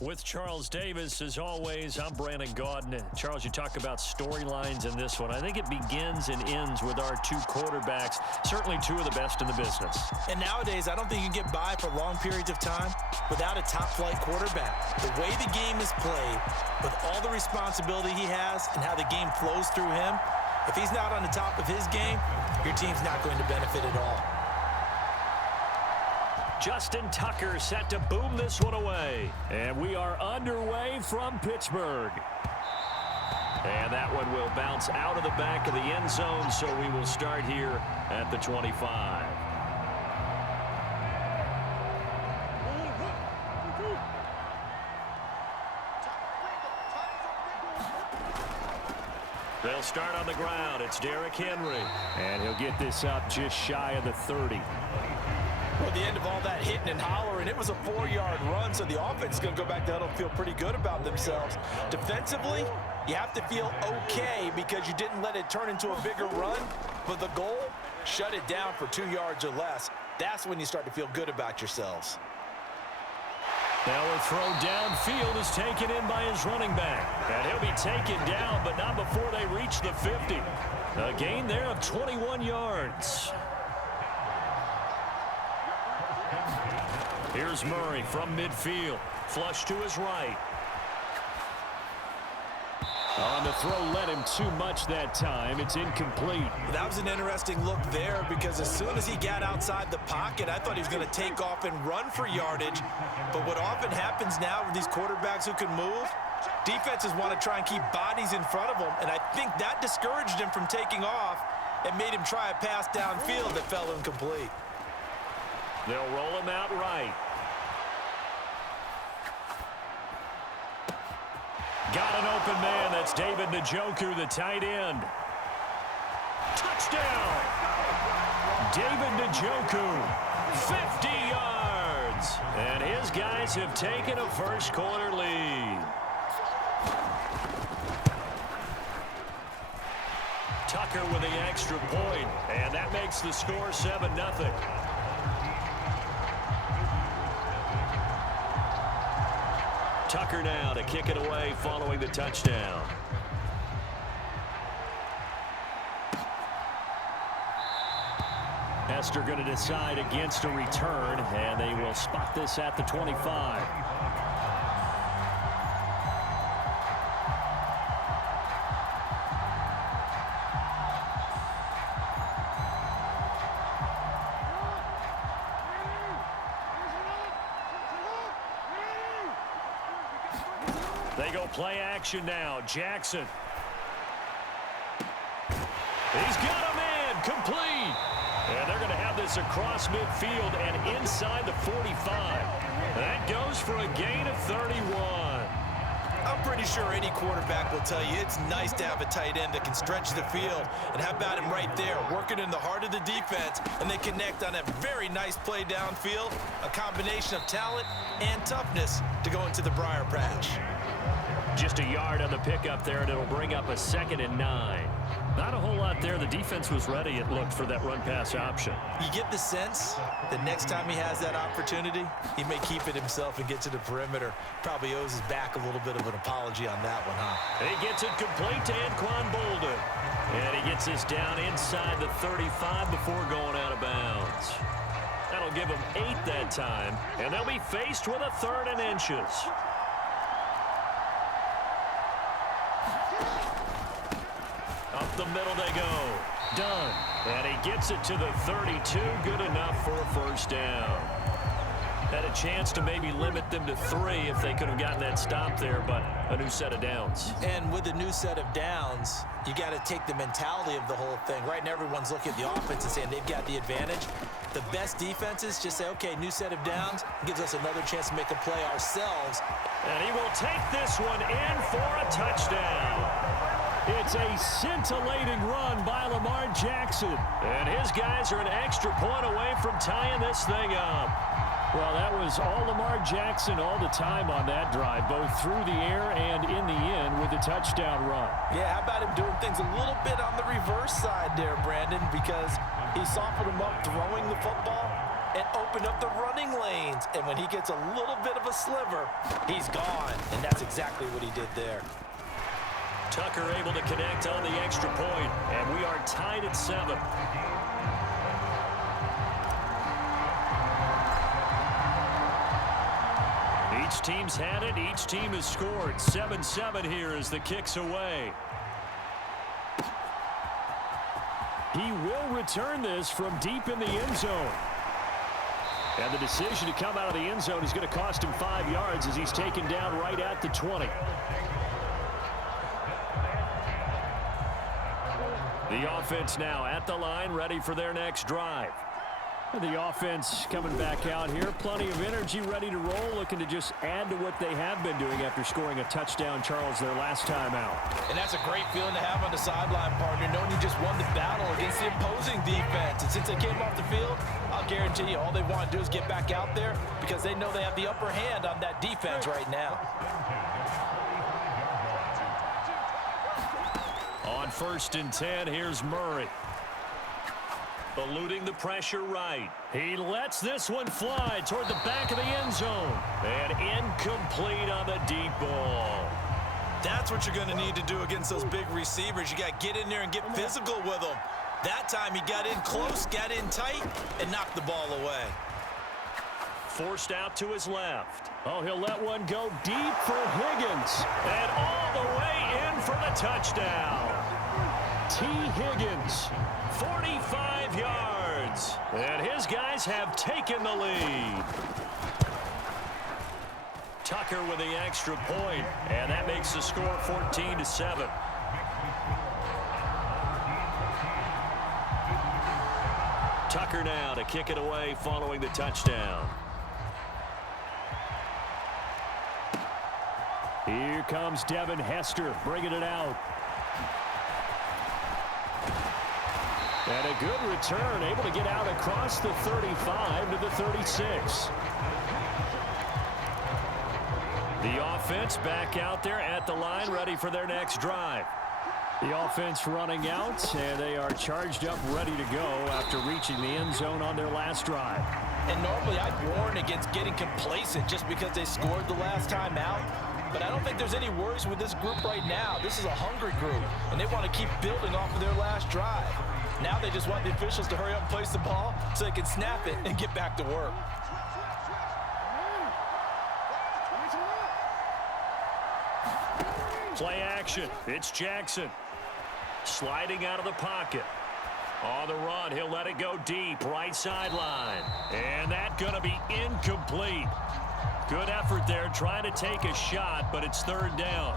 With Charles Davis, as always, I'm Brandon Gaudin. Charles, you talk about storylines in this one. I think it begins and ends with our two quarterbacks, certainly two of the best in the business. And nowadays, I don't think you can get by for long periods of time without a top-flight quarterback. The way the game is played, with all the responsibility he has and how the game flows through him, if he's not on the top of his game, your team's not going to benefit at all. Justin Tucker set to boom this one away. And we are underway from Pittsburgh. And that one will bounce out of the back of the end zone, so we will start here at the 25. They'll start on the ground. It's Derrick Henry. And he'll get this up just shy of the 30. Well, at the end of all that hitting and hollering, it was a 4-yard run, so the offense is going to go back to huddle and feel pretty good about themselves. Defensively, you have to feel okay because you didn't let it turn into a bigger run, but the goal, shut it down for 2 yards or less. That's when you start to feel good about yourselves. Now a throw downfield is taken in by his running back. And he'll be taken down, but not before they reach the 50. A gain there of 21 yards. Here's Murray from midfield. Flush to his right. On the throw, led him too much that time. It's incomplete. That was an interesting look there because as soon as he got outside the pocket, I thought he was going to take off and run for yardage. But what often happens now with these quarterbacks who can move, defenses want to try and keep bodies in front of them. And I think that discouraged him from taking off and made him try a pass downfield that fell incomplete. They'll roll him out right. Got an open man. That's David Njoku, the tight end. Touchdown! David Njoku, 50 yards. And his guys have taken a first-quarter lead. Tucker with the extra point, and that makes the score 7-0. Tucker now to kick it away following the touchdown. Hester going to decide against a return, and they will spot this at the 25. They go play action now. Jackson. He's got a man. Complete. And they're going to have this across midfield and inside the 45. That goes for a gain of 31. I'm pretty sure any quarterback will tell you it's nice to have a tight end that can stretch the field. And how about him right there, working in the heart of the defense, and they connect on a very nice play downfield, a combination of talent and toughness to go into the briar patch. Just a yard on the pickup there, and it'll bring up a 2nd and 9. Not a whole lot there. The defense was ready, it looked, for that run-pass option. You get the sense that next time he has that opportunity, he may keep it himself and get to the perimeter. Probably owes his back a little bit of an apology on that one, huh? He gets it complete to Anquan Boldin. And he gets this down inside the 35 before going out of bounds. That'll give him 8 that time, and they'll be faced with a 3rd and inches. Up the middle they go. Done. And he gets it to the 32. Good enough for a first down. Had a chance to maybe limit them to 3 if they could have gotten that stop there, but a new set of downs. And with a new set of downs, you got to take the mentality of the whole thing. Right now, everyone's looking at the offense and saying they've got the advantage. The best defenses just say, okay, new set of downs, gives us another chance to make a play ourselves. And he will take this one in for a touchdown. It's a scintillating run by Lamar Jackson. And his guys are an extra point away from tying this thing up. Well, that was all Lamar Jackson all the time on that drive, both through the air and in the end with a touchdown run. Yeah, how about him doing things a little bit on the reverse side there, Brandon, because he softened him up throwing the football, and open up the running lanes. And when he gets a little bit of a sliver, he's gone. And that's exactly what he did there. Tucker able to connect on the extra point, and we are tied at 7. Each team's had it. Each team has scored. 7-7 here as the kick's away. He will return this from deep in the end zone. And the decision to come out of the end zone is going to cost him 5 yards as he's taken down right at the 20. The offense now at the line, ready for their next drive. The offense coming back out here. Plenty of energy, ready to roll, looking to just add to what they have been doing after scoring a touchdown, Charles, their last time out. And that's a great feeling to have on the sideline, partner, knowing you just won the battle against the opposing defense. And since they came off the field, I'll guarantee you all they want to do is get back out there because they know they have the upper hand on that defense right now. On 1st and 10, here's Murray. Eluding the pressure right. He lets this one fly toward the back of the end zone. And incomplete on the deep ball. That's what you're going to need to do against those big receivers. You got to get in there and get physical with them. That time he got in close, got in tight, and knocked the ball away. Forced out to his left. Oh, he'll let one go deep for Higgins. And all the way in for the touchdown. T. Higgins, 45 yards. And his guys have taken the lead. Tucker with the extra point, and that makes the score 14-7. Tucker now to kick it away following the touchdown. Here comes Devin Hester bringing it out. And a good return, able to get out across the 35 to the 36. The offense back out there at the line, ready for their next drive. The offense running out, and they are charged up, ready to go after reaching the end zone on their last drive. And normally I'd warn against getting complacent just because they scored the last time out. But I don't think there's any worries with this group right now. This is a hungry group, and they want to keep building off of their last drive. Now they just want the officials to hurry up and place the ball so they can snap it and get back to work. Play action. It's Jackson. Sliding out of the pocket. On the run, he'll let it go deep. Right sideline. And that's going to be incomplete. Good effort there, trying to take a shot, but it's 3rd down.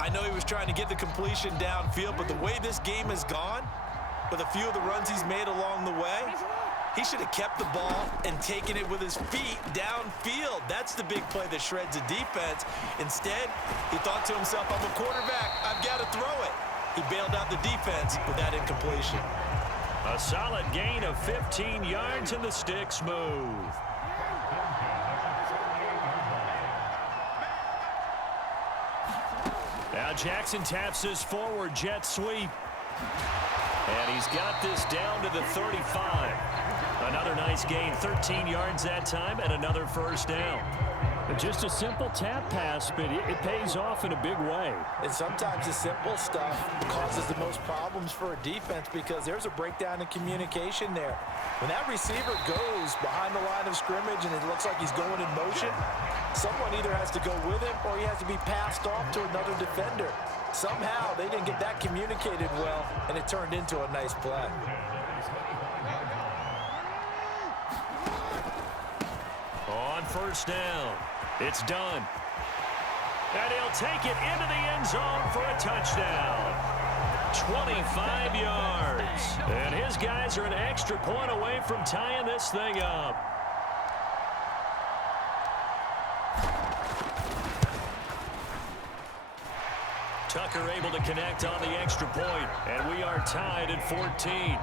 I know he was trying to get the completion downfield, but the way this game has gone, with a few of the runs he's made along the way, he should have kept the ball and taken it with his feet downfield. That's the big play that shreds the defense. Instead, he thought to himself, I'm a quarterback, I've got to throw it. He bailed out the defense with that incompletion. A solid gain of 15 yards and the sticks move. Now Jackson taps his forward jet sweep. And he's got this down to the 35. Another nice gain, 13 yards that time, and another 1st down. Just a simple tap pass, but it pays off in a big way. And sometimes the simple stuff causes the most problems for a defense because there's a breakdown in communication there. When that receiver goes behind the line of scrimmage and it looks like he's going in motion, someone either has to go with him or he has to be passed off to another defender. Somehow they didn't get that communicated well, and it turned into a nice play. On 1st down, it's done. And he'll take it into the end zone for a touchdown. 25 yards. And his guys are an extra point away from tying this thing up. Tucker able to connect on the extra point, and we are tied at 14.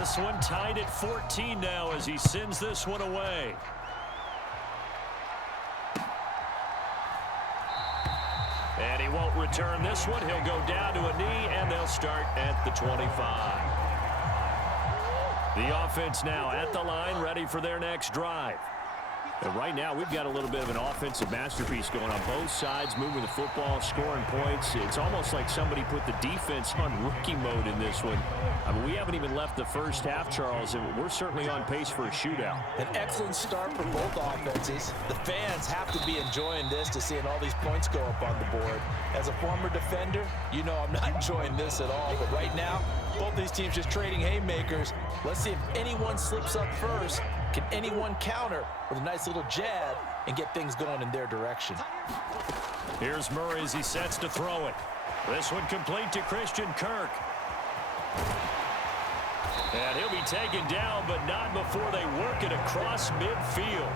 This one tied at 14 now as he sends this one away. And he won't return this one. He'll go down to a knee, and they'll start at the 25. The offense now at the line, ready for their next drive. And right now, we've got a little bit of an offensive masterpiece going on both sides, moving the football, scoring points. It's almost like somebody put the defense on rookie mode in this one. I mean, we haven't even left the first half, Charles, and we're certainly on pace for a shootout. An excellent start for both offenses. The fans have to be enjoying this to seeing all these points go up on the board. As a former defender, you know I'm not enjoying this at all. But right now, both these teams just trading haymakers. Let's see if anyone slips up first. Can anyone counter with a nice little jab and get things going in their direction? Here's Murray as he sets to throw it. This one complete to Christian Kirk. And he'll be taken down, but not before they work it across midfield.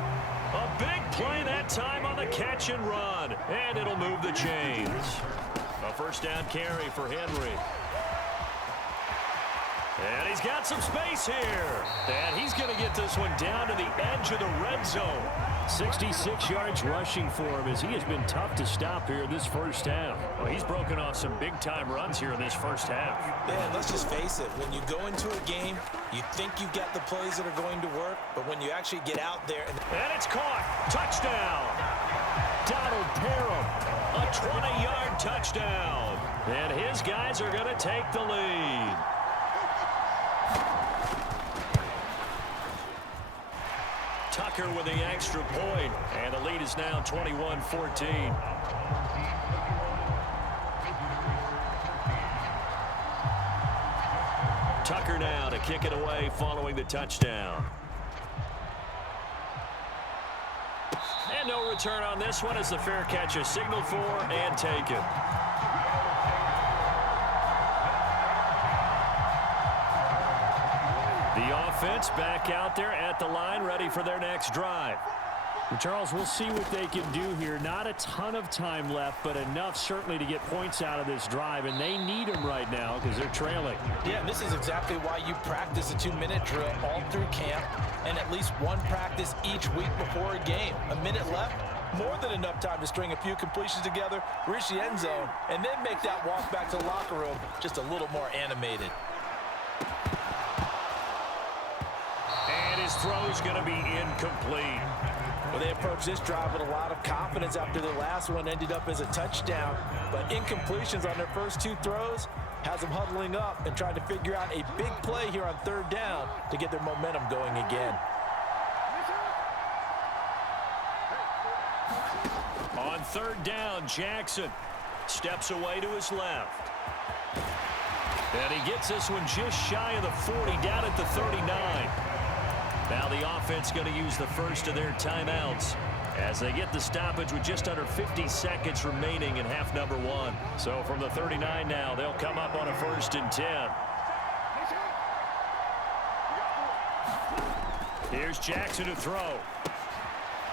A big play that time on the catch and run. And it'll move the chains. A first down carry for Henry. And he's got some space here. And he's going to get this one down to the edge of the red zone. 66 yards rushing for him as he has been tough to stop here this first half. Well, he's broken off some big-time runs here in this first half. Yeah, let's just face it. When you go into a game, you think you get the plays that are going to work, but when you actually get out there... And it's caught. Touchdown. Donald Parham, a 20-yard touchdown. And his guys are going to take the lead. Tucker with the extra point, and the lead is now 21-14. Tucker now to kick it away following the touchdown. And no return on this one as the fair catch is signaled for and taken. The offense back out there at the line, ready for their next drive. And Charles, we'll see what they can do here. Not a ton of time left, but enough certainly to get points out of this drive, and they need them right now because they're trailing. Yeah, and this is exactly why you practice a 2-minute drill all through camp and at least one practice each week before a game. A minute left, more than enough time to string a few completions together, reach the end zone, and then make that walk back to the locker room just a little more animated. His throw is going to be incomplete. Well, they approached this drive with a lot of confidence after their last one ended up as a touchdown. But incompletions on their first two throws has them huddling up and trying to figure out a big play here on third down to get their momentum going again. On third down, Jackson steps away to his left. And he gets this one just shy of the 40, down at the 39. Now the offense going to use the first of their timeouts as they get the stoppage with just under 50 seconds remaining in half number one. So from the 39 now, they'll come up on a 1st and 10. Here's Jackson to throw.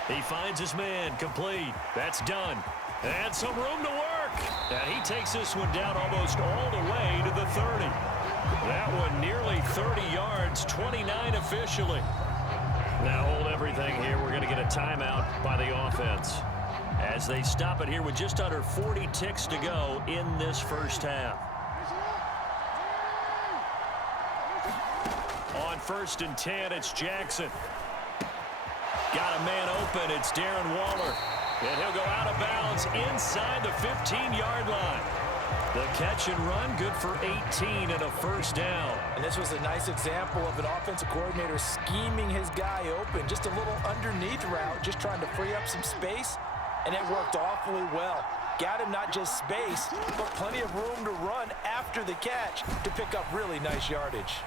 He finds his man, complete. That's done. And some room to work. And he takes this one down almost all the way to the 30. That one nearly 30 yards, 29 officially. Now hold everything here. We're going to get a timeout by the offense as they stop it here with just under 40 ticks to go in this first half. On 1st and 10, it's Jackson. Got a man open. It's Darren Waller. And he'll go out of bounds inside the 15-yard line. The catch and run, good for 18 and a first down. And this was a nice example of an offensive coordinator scheming his guy open. Just a little underneath route, just trying to free up some space. And it worked awfully well. Got him not just space, but plenty of room to run after the catch to pick up really nice yardage.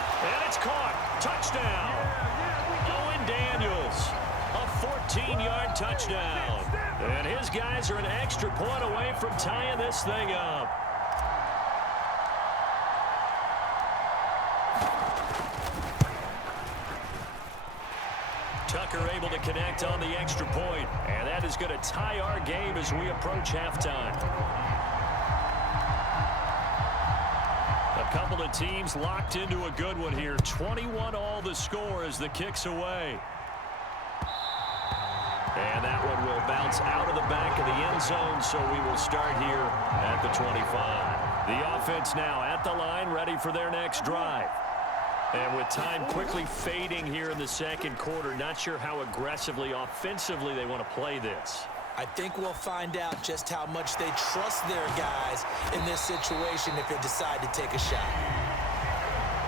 And it's caught. Touchdown. Owen Daniels. A 14-yard touchdown. And his guys are an extra point away from tying this thing up. Tucker able to connect on the extra point. And that is going to tie our game as we approach halftime. A Couple of teams locked into a good one here. 21 all the score as the kick's away. And that one will bounce out of the back of the end zone, so we will start here at the 25. The offense now at the line, ready for their next drive. And with time quickly fading here in the second quarter, not sure how aggressively, offensively they want to play this. I think we'll find out just how much they trust their guys in this situation if they decide to take a shot.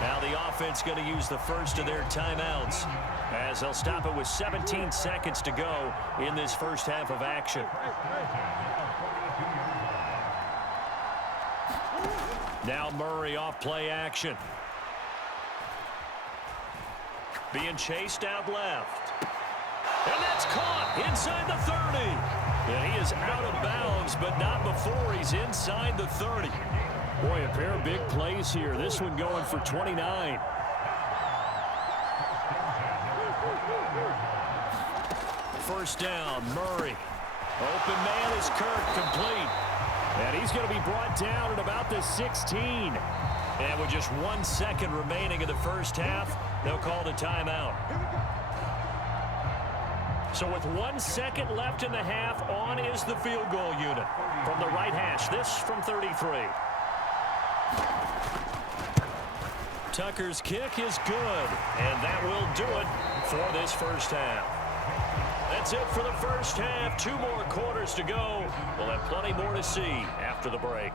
Now the offense going to use the first of their timeouts as they'll stop it with 17 seconds to go in this first half of action. Now Murray off play action. Being chased out left. And that's caught inside the 30. And he is out of bounds, but not before he's inside the 30. Boy, a pair of big plays here. This one going for 29. First down, Murray. Open man is Kirk, complete. And he's going to be brought down at about the 16. And with just 1 second remaining in the first half, they'll call the timeout. So with 1 second left in the half, on is the field goal unit. From the right hash, this from 33. Tucker's kick is good, and that will do it for this first half. That's it for the first half. 2 more quarters to go. We'll have plenty more to see after the break.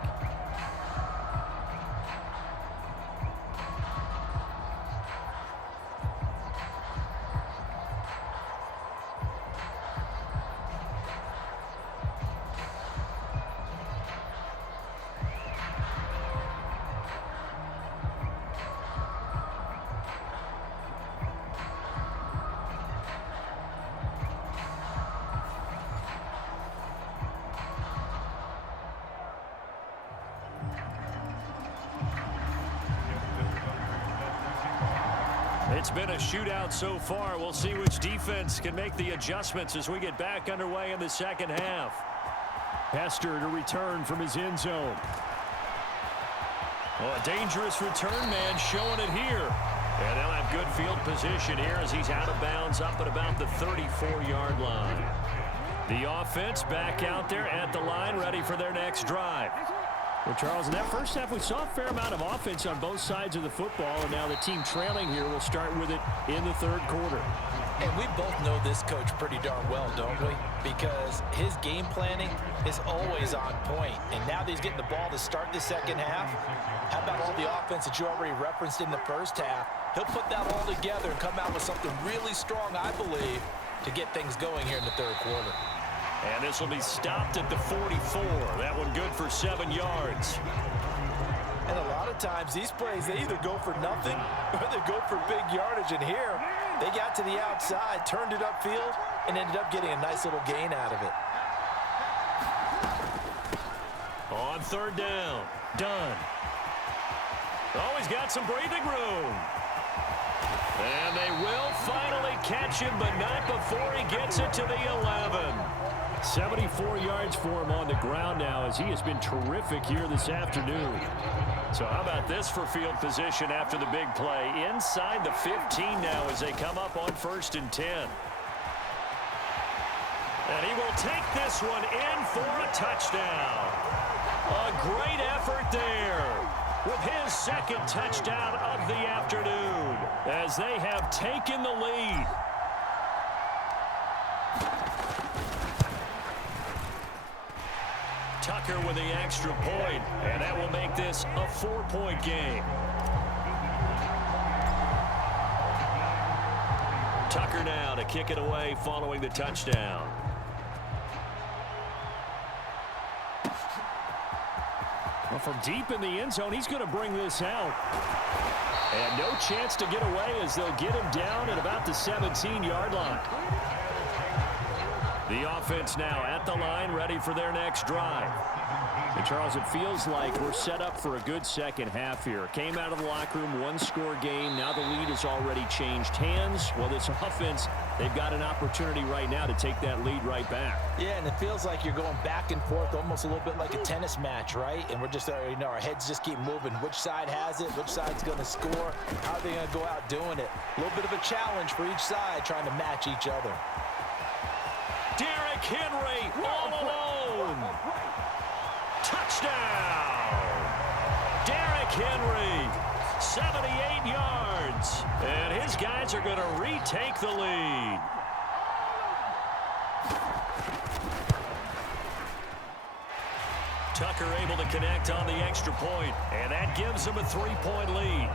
It's been a shootout so far. We'll see which defense can make the adjustments as we get back underway in the second half. Hester to return from his end zone. Oh, a dangerous return man showing it here. And they'll have good field position here as he's out of bounds up at about the 34-yard line. The offense back out there at the line, ready for their next drive. Well, Charles, in that first half, we saw a fair amount of offense on both sides of the football, and now the team trailing here will start with it in the third quarter. And we both know this coach pretty darn well, don't we? Because his game planning is always on point. And now that he's getting the ball to start the second half, how about all the offense that you already referenced in the first half? He'll put that all together and come out with something really strong, I believe, to get things going here in the third quarter. And this will be stopped at the 44. That one good for 7 yards. And a lot of times these plays, they either go for nothing or they go for big yardage. And here, they got to the outside, turned it upfield, and ended up getting a nice little gain out of it. On third down, Dunn. Oh, he's got some breathing room. And they will finally catch him, but not before he gets it to the 11. 74 yards for him on the ground now as he has been terrific here this afternoon. So how about this for field position after the big play? Inside the 15 now as they come up on 1st and 10. And he will take this one in for a touchdown. A great effort there with his second touchdown of the afternoon as they have taken the lead. Tucker with the extra point, and that will make this a 4-point game. Tucker now to kick it away following the touchdown. Well, from deep in the end zone, he's going to bring this out. And no chance to get away as they'll get him down at about the 17-yard line. The offense now at the line, ready for their next drive. And Charles, it feels like we're set up for a good second half here. Came out of the locker room, one-score game. Now the lead has already changed hands. Well, this offense, they've got an opportunity right now to take that lead right back. Yeah, and it feels like you're going back and forth, almost a little bit like a tennis match, right? And we're just, our heads just keep moving. Which side has it? Which side's going to score? How are they going to go out doing it? A little bit of a challenge for each side, trying to match each other. Derrick Henry all alone. Touchdown! Derrick Henry, 78 yards. And his guys are going to retake the lead. Tucker able to connect on the extra point, and that gives them a 3-point lead.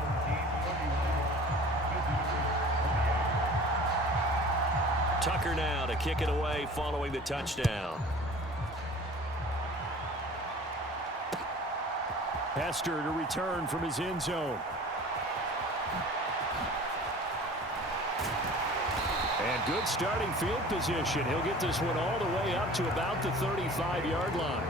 Tucker now to kick it away following the touchdown. Hester to return from his end zone. And good starting field position. He'll get this one all the way up to about the 35-yard line.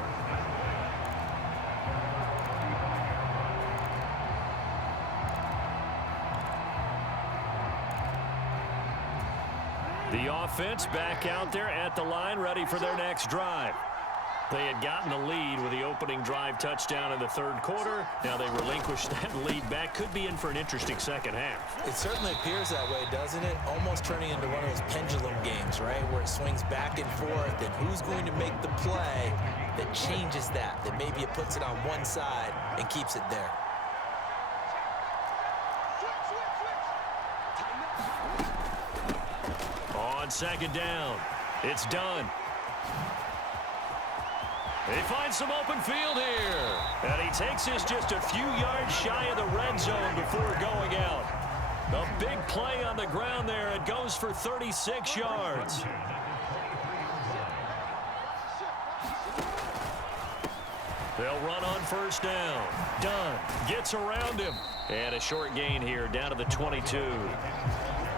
The offense back out there at the line, ready for their next drive. They had gotten the lead with the opening drive touchdown in the third quarter. Now they relinquished that lead back. Could be in for an interesting second half. It certainly appears that way, doesn't it? Almost turning into one of those pendulum games, right? Where it swings back and forth, and who's going to make the play that changes that maybe it puts it on one side and keeps it there. On second down, it's done. They find some open field here. And he takes this just a few yards shy of the red zone before going out. A big play on the ground there. It goes for 36 yards. They'll run on first down. Dunn gets around him. And a short gain here down to the 22.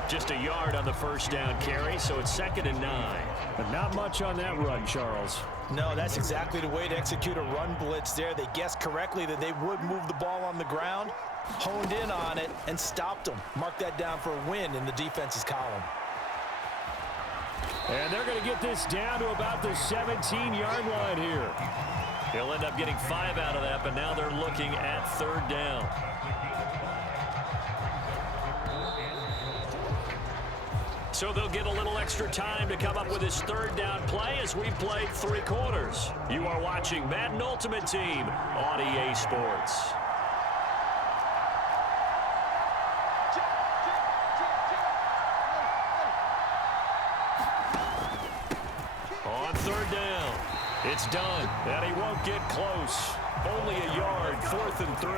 Just a yard on the first down carry, so it's 2nd and 9. But not much on that run, Charles. No, that's exactly the way to execute a run blitz there. They guessed correctly that they would move the ball on the ground, honed in on it, and stopped them. Mark that down for a win in the defense's column. And they're going to get this down to about the 17-yard line here. They'll end up getting 5 out of that, but now they're looking at 3rd down. So they'll get a little extra time to come up with his 3rd down play as we played 3 quarters. You are watching Madden Ultimate Team on EA Sports. On 3rd down, it's done, and he won't get close. Only a yard, 4th and 3.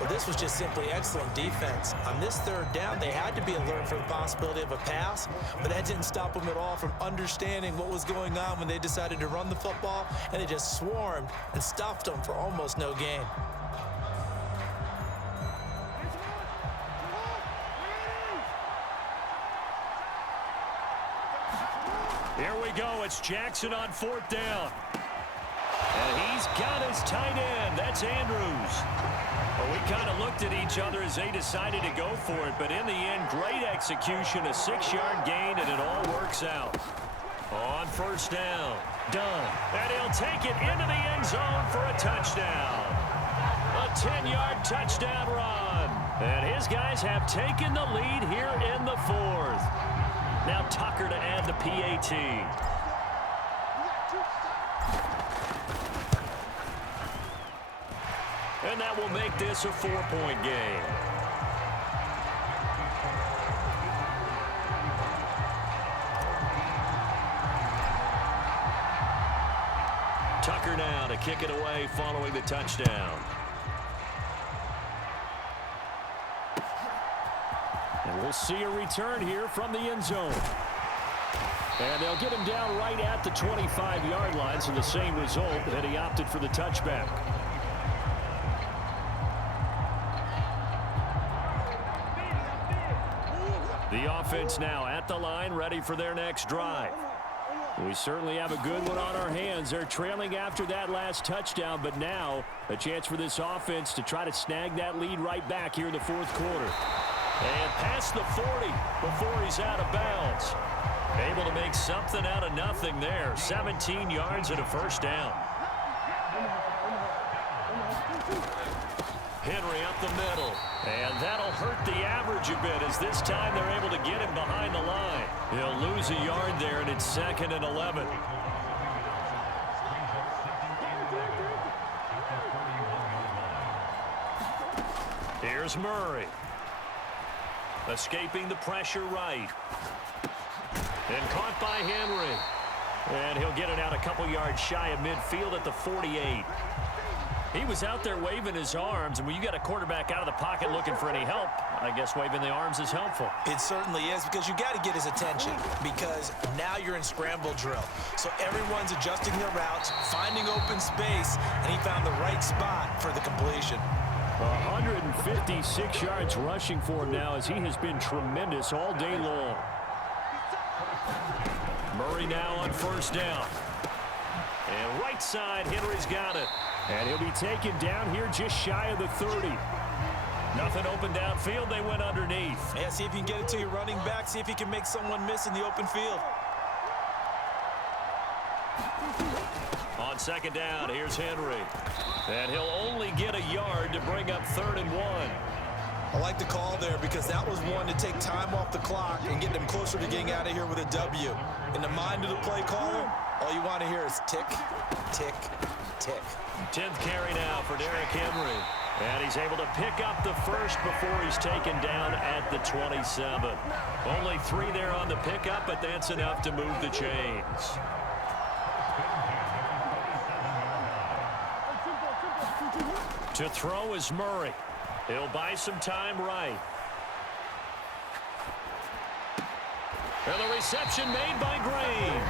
Well, this was just simply excellent defense. On this 3rd down, they had to be alert for the possibility of a pass, but that didn't stop them at all from understanding what was going on when they decided to run the football, and they just swarmed and stopped them for almost no gain. Here we go. It's Jackson on 4th down. And he's got his tight end. That's Andrews. Well, we kind of looked at each other as they decided to go for it, but in the end, great execution, a 6-yard gain, and it all works out. On first down, Dunn. And he'll take it into the end zone for a touchdown. A 10-yard touchdown run. And his guys have taken the lead here in the 4th. Now Tucker to add the PAT. And that will make this a 4-point game. Tucker now to kick it away following the touchdown. And we'll see a return here from the end zone. And they'll get him down right at the 25-yard line, so the same result, and he opted for the touchback. The offense now at the line, ready for their next drive. We certainly have a good one on our hands. They're trailing after that last touchdown, but now a chance for this offense to try to snag that lead right back here in the fourth quarter. And past the 40 before he's out of bounds. Able to make something out of nothing there. 17 yards and a first down. Henry up the middle. And that'll hurt the average a bit as this time they're able to get him behind the line. He'll lose a yard there, and it's 2nd and 11. Here's Murray. Escaping the pressure right. And caught by Henry. And he'll get it out a couple yards shy of midfield at the 48. He was out there waving his arms, and when you got a quarterback out of the pocket looking for any help, I guess waving the arms is helpful. It certainly is, because you got to get his attention, because now you're in scramble drill. So everyone's adjusting their routes, finding open space, and he found the right spot for the completion. 156 yards rushing for him now as he has been tremendous all day long. Murray now on first down. And right side, Henry's got it. And he'll be taken down here just shy of the 30. Nothing open downfield. They went underneath. Yeah, see if you can get it to your running back. See if you can make someone miss in the open field. On second down, here's Henry. And he'll only get a yard to bring up 3rd and 1. I like the call there because that was one to take time off the clock and get them closer to getting out of here with a W. In the mind of the play caller, all you want to hear is tick, tick, tick. 10th carry now for Derrick Henry. And he's able to pick up the first before he's taken down at the 27. Only 3 there on the pickup, but that's enough to move the chains. To throw is Murray. He'll buy some time right. And the reception made by Green.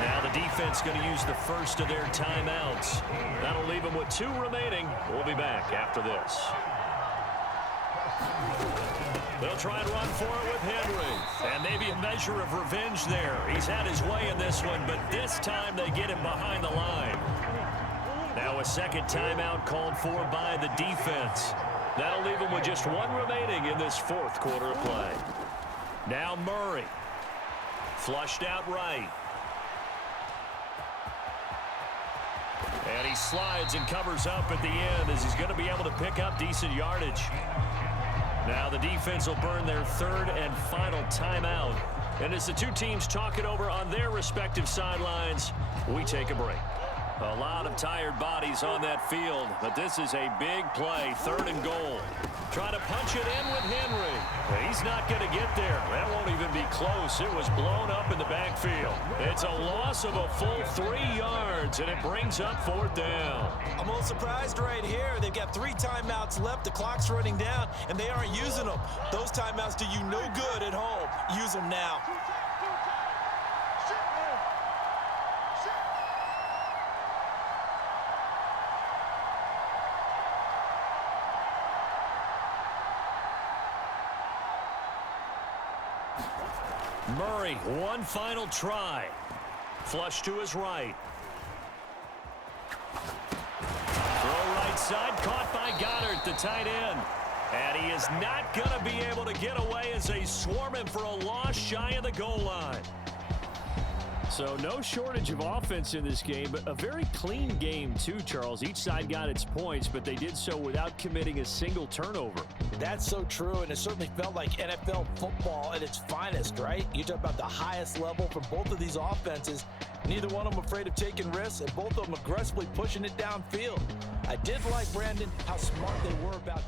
Now the defense going to use the first of their timeouts. That'll leave them with 2 remaining. We'll be back after this. They'll try and run for it with Henry. And maybe a measure of revenge there. He's had his way in this one, but this time they get him behind the line. Now a second timeout called for by the defense. That'll leave him with just 1 remaining in this fourth quarter of play. Now Murray. Flushed out right. And he slides and covers up at the end as he's going to be able to pick up decent yardage. Now the defense will burn their 3rd and final timeout. And as the 2 teams talk it over on their respective sidelines, we take a break. A lot of tired bodies on that field, but this is a big play, 3rd and goal. Trying to punch it in with Henry. He's not going to get there. That won't even be close. It was blown up in the backfield. It's a loss of a full 3 yards, and it brings up 4th down. I'm a little surprised right here. They've got 3 timeouts left. The clock's running down, and they aren't using them. Those timeouts do you no good at home. Use them now. Murray, 1 final try. Flush to his right. Throw right side, caught by Goddard, the tight end. And he is not going to be able to get away as they swarm him for a loss shy of the goal line. So no shortage of offense in this game, but a very clean game too, Charles. Each side got its points, but they did so without committing a single turnover. That's so true, and it certainly felt like NFL football at its finest, right? You talk about the highest level from both of these offenses. Neither one of them afraid of taking risks, and both of them aggressively pushing it downfield. I did like, Brandon, how smart they were about